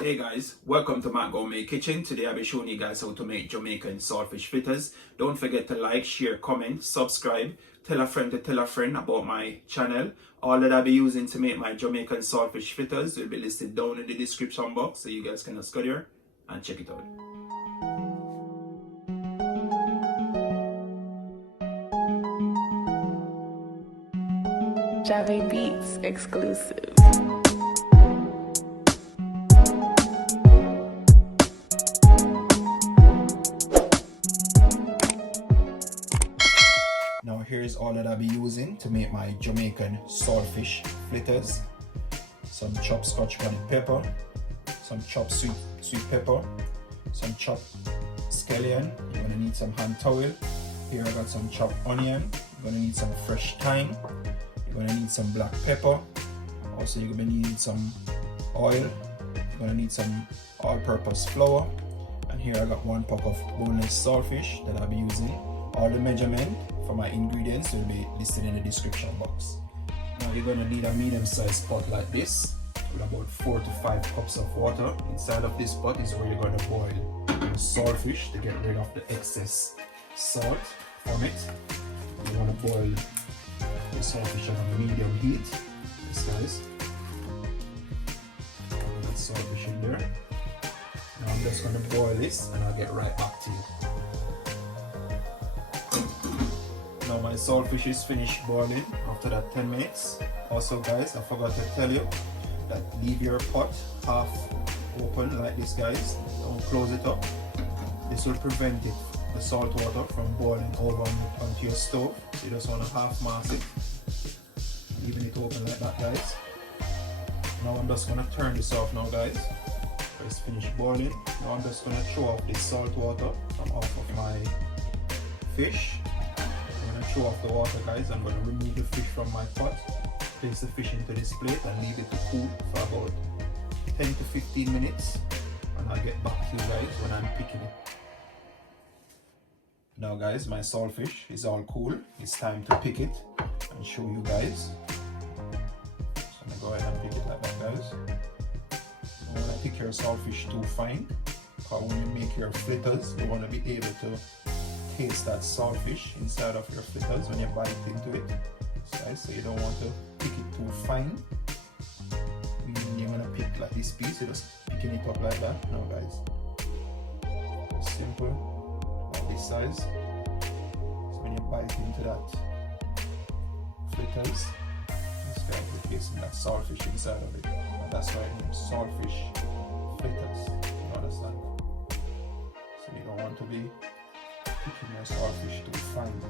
Hey guys, welcome to Matt Gourmet Kitchen. Today I'll be showing you guys how to make Jamaican saltfish fritters. Don't forget to like, share, comment, subscribe, tell a friend to tell a friend about my channel. All that I'll be using to make my Jamaican saltfish fritters will be listed down in the description box, so you guys can just go there and check it out. Jave Beats exclusive. Now here's all that I'll be using to make my Jamaican saltfish fritters. Some chopped Scotch bonnet pepper, some chopped sweet pepper, some chopped scallion. You're gonna need some hand towel. Here I got some chopped onion. You're gonna need some fresh thyme. You're gonna need some black pepper. Also you're gonna need some oil. You're gonna need some all-purpose flour. And here I got 1 pack of boneless saltfish that I'll be using. All the measurement for my ingredients will be listed in the description box. Now you're gonna need a medium-sized pot like this with about 4 to 5 cups of water. Inside of this pot is where you're gonna boil the saltfish to get rid of the excess salt from it. You wanna boil the saltfish on a medium heat. This guys. Put that saltfish in there. Now I'm just gonna boil this and I'll get right back to you. Now my saltfish is finished boiling after that 10 minutes. Also guys, I forgot to tell you that leave your pot half open like this guys. Don't close it up. This will prevent the salt water from boiling over onto your stove. So you just want to half mask it. Leaving it open like that guys. Now I'm just going to turn this off now guys. So it's finished boiling. Now I'm just going to throw off this salt water from off of my fish. Throw off the water guys. I'm going to remove the fish from my pot, place the fish into this plate and leave it to cool for about 10 to 15 minutes, and I'll get back to you guys when I'm picking it. Now guys, my saltfish is all cool. It's time to pick it and show you guys. So I'm going to go ahead and pick it like that guys. Don't want to pick your saltfish too fine, because when you make your fritters you want to be able to taste that saltfish inside of your fritters when you bite into it. So you don't want to pick it too fine. When you're gonna pick like this piece, you're just picking it up like that. Now guys, just simple, about this size. So when you bite into that fritters, this guy is tasting that saltfish inside of it. And that's why it's named saltfish fritters. You understand? So you don't want to be picking your saltfish too fine.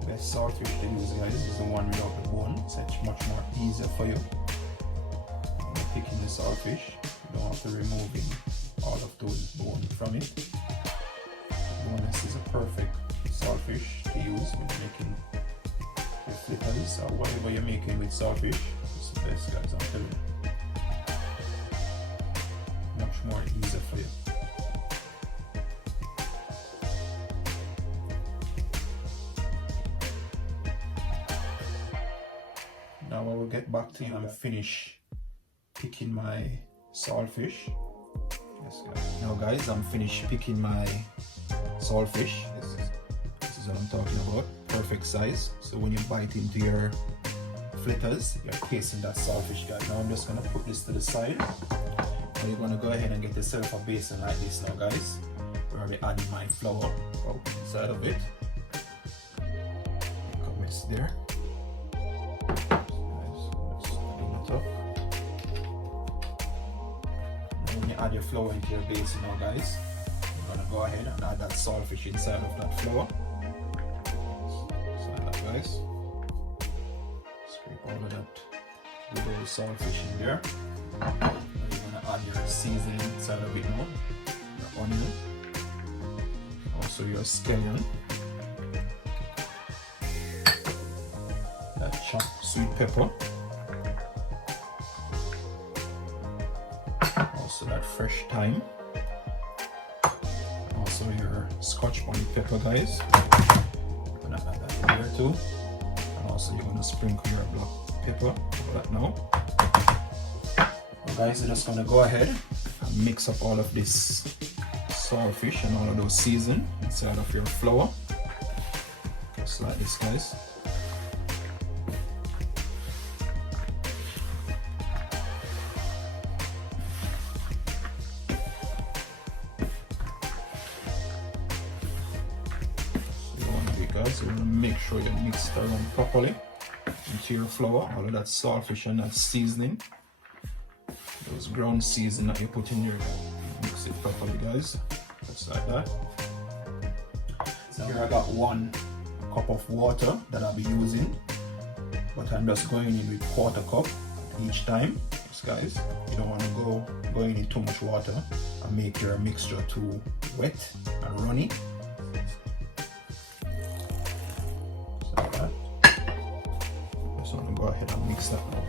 The best saltfish to use guys is the one without the bone. It's much more easier for you. Picking the saltfish, you don't have to remove all of those bones from it. Boneless is a perfect saltfish to use when you're making your fritters or whatever you're making with saltfish. It's the best guys, I'm telling you. Much more easier for you. Now I will get back to you and finish picking my saltfish. Yes guys. Now guys, I'm finished picking my saltfish. This is what I'm talking about. Perfect size. So when you bite into your fritters, you're tasting that saltfish guys. Now I'm just gonna put this to the side. Now you're gonna go ahead and get yourself a basin like this now guys. Where I'll be adding my flour inside of it. Comments there. When you add your flour into your basin now guys, you're gonna go ahead and add that saltfish inside of that flour. So like that guys. Scrape all of that good old saltfish in there. Now you're gonna add your seasoning inside of it now. Your onion. Also your scallion. sweet pepper. Also that fresh thyme. Also your Scotch bonnet pepper, guys. You're gonna add that here too. And also you're gonna sprinkle your black pepper over that now. Now guys, you're just gonna go ahead and mix up all of this saltfish and all of those season inside of your flour. Just like this, guys. So you want to make sure you mix it around properly into your flour, all of that saltfish and that seasoning, those ground seasoning that you put in here, mix it properly, guys, just like that. So here I got 1 cup of water that I'll be using, but I'm just going in with 1/4 cup each time. Yes, guys, you don't want to go in too much water and make your mixture too wet and runny. So I'm gonna go ahead and mix that now.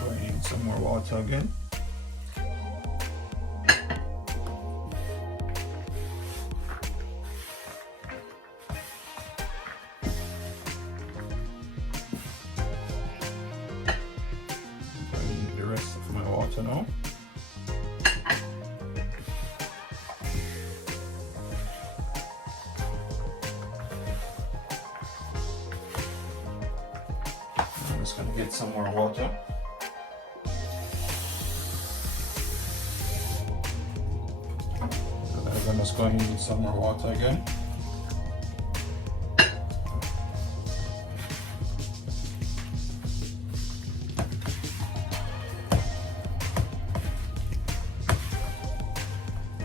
Going in some more water again. Going in the rest of my water now. I'm just gonna get some more water. So I'm just going to need some more water again.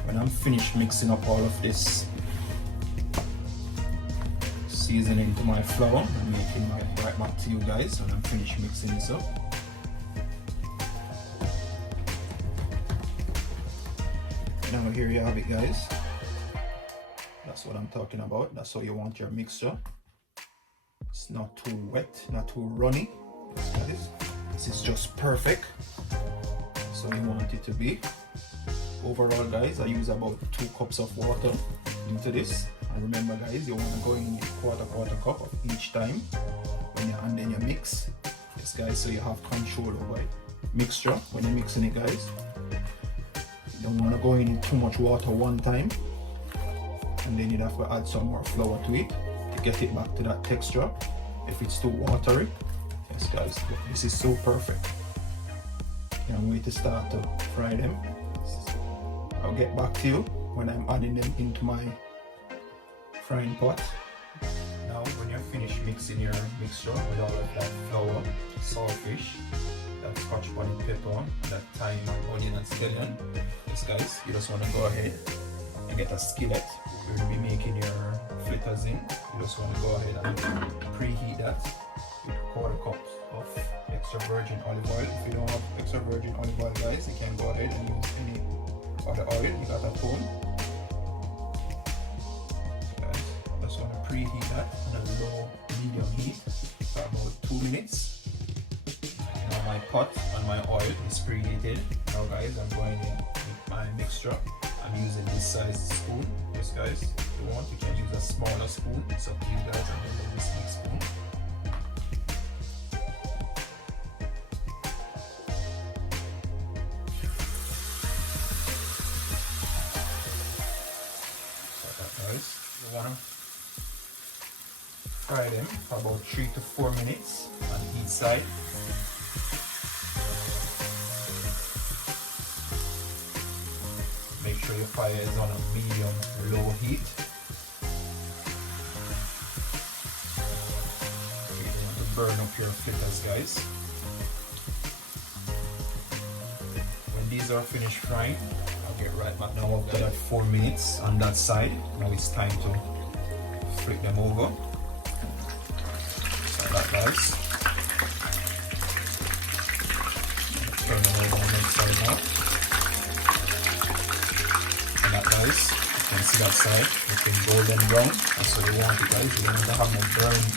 When I'm finished mixing up all of this seasoning to my flour, I'm making my right back to you guys when I'm finished mixing this up. Now here you have it, guys. That's what I'm talking about. That's how you want your mixture. It's not too wet, not too runny. Yes, guys. This is just perfect. So you want it to be. Overall, guys, I use about 2 cups of water into this. And remember, guys, you want to go in with 1/4 cup of each time and then you mix. Yes, guys, so you have control over it. Mixture when you're mixing it, guys. You don't want to go in too much water one time, and then you'd have to add some more flour to it to get it back to that texture. If it's too watery, yes, guys, this is so perfect. Can't wait to start to fry them. I'll get back to you when I'm adding them into my frying pot. Now when you're finished mixing your mixture with all of that flour, saltfish, that Scotch bonnet pepper, that thyme, onion and scallion, yes guys, you just want to go ahead and get a skillet. You'll be making your fritters in. You just want to go ahead and preheat that with 1/4 cup of extra virgin olive oil. If you don't have extra virgin olive oil, guys, you can go ahead and use any other oil you got at home. Just want to preheat that on a low medium heat for about 2 minutes. Now my pot and my oil is preheated. Now guys, I'm going in with my mixture. I'm using this size spoon. Yes guys, if you want you can use a smaller spoon. It's up to you guys. I'm using this big spoon. So that guys, you want to fry them for about 3 to 4 minutes on each side. Make sure your fire is on a medium low heat. You don't want to burn up your fritters, guys. When these are finished frying, I'll get right back now up to that 4 minutes on that side. Now it's time to flip them over. That guys. Turn them over on the side now. And that guys. can see that side looking golden brown. That's what you want it, guys. You don't want to have no burned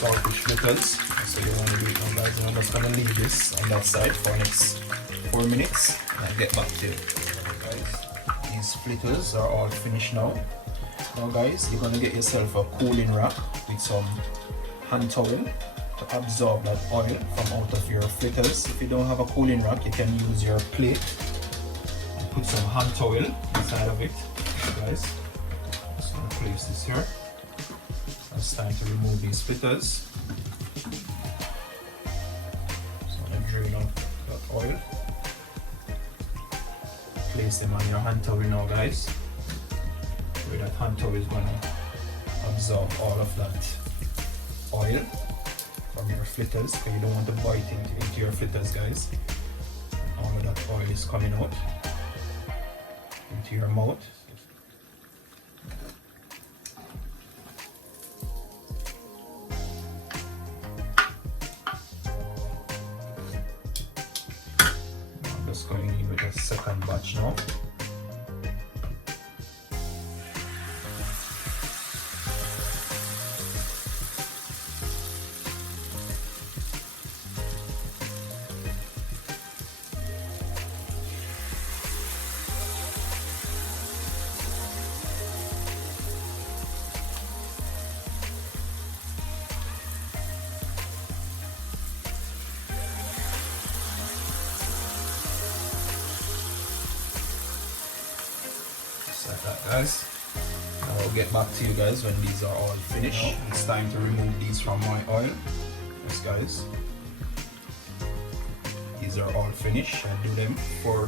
saltfish fritters. So you want to do it now, guys. And I'm just going to leave this on that side for the next 4 minutes and I'll get back to you. Guys, these fritters are all finished now. Now guys, you're going to get yourself a cooling rack with some hand towel to absorb that oil from out of your fritters. If you don't have a cooling rack, you can use your plate and put some hand towel inside of it. Guys, just going to place this here. It's time to remove these fritters. So I'm going to drain out that oil. Place them on your hand towel now, guys. Where that hand towel is going to absorb all of that oil from your fritters, because you don't want to bite into your fritters, guys. All of that oil is coming out into your mouth. I'm just going in with a second batch now. Like that, guys. I'll get back to you guys when these are all finished. Now, it's time to remove these from my oil. Yes, guys. These are all finished. I do them for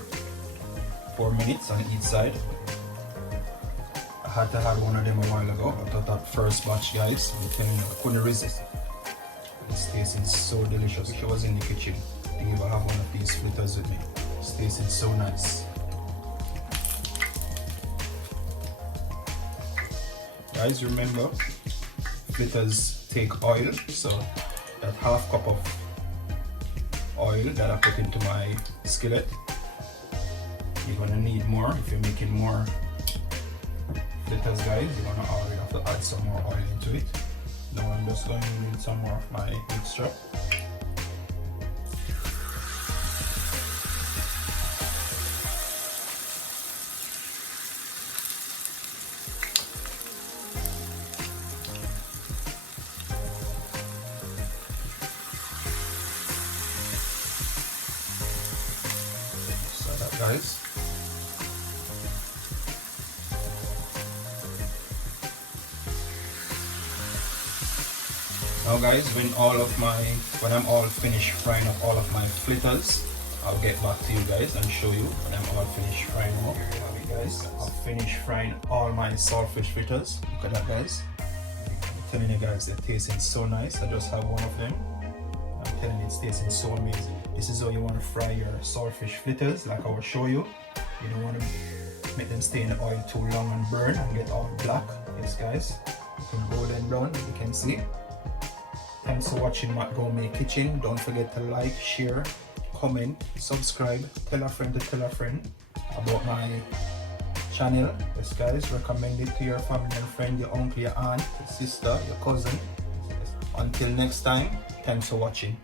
4 minutes on each side. I had to have one of them a while ago. I thought that first batch, guys, I'm telling you, I couldn't resist it. It's tasting so delicious. If I was in the kitchen, I think if I have one of these fritters with me, it's tasting so nice. Guys, remember, fritters take oil, so that half cup of oil that I put into my skillet, you're gonna need more. If you're making more fritters, guys, you're gonna already have to add some more oil into it. Now I'm just going to need some more of my mixture. Guys, now guys, when I'm all finished frying up all of my fritters, I'll get back to you guys and show you when I'm all finished frying up. Here you have it, guys. I've finished frying all my saltfish fritters. Look at that, guys. I'm telling you guys, they're tasting so nice. I just have one of them. I'm telling you, it's tasting so amazing. This is how you want to fry your saltfish fritters, like I will show you. You don't want to make them stay in the oil too long and burn and get all black. Yes, guys, looking golden brown, as you can see. Thanks for watching Matt Gourmet Kitchen. Don't forget to like, share, comment, subscribe, tell a friend to tell a friend about my channel. Yes, guys, recommend it to your family and friend, your uncle, your aunt, your sister, your cousin. Until next time, thanks for watching.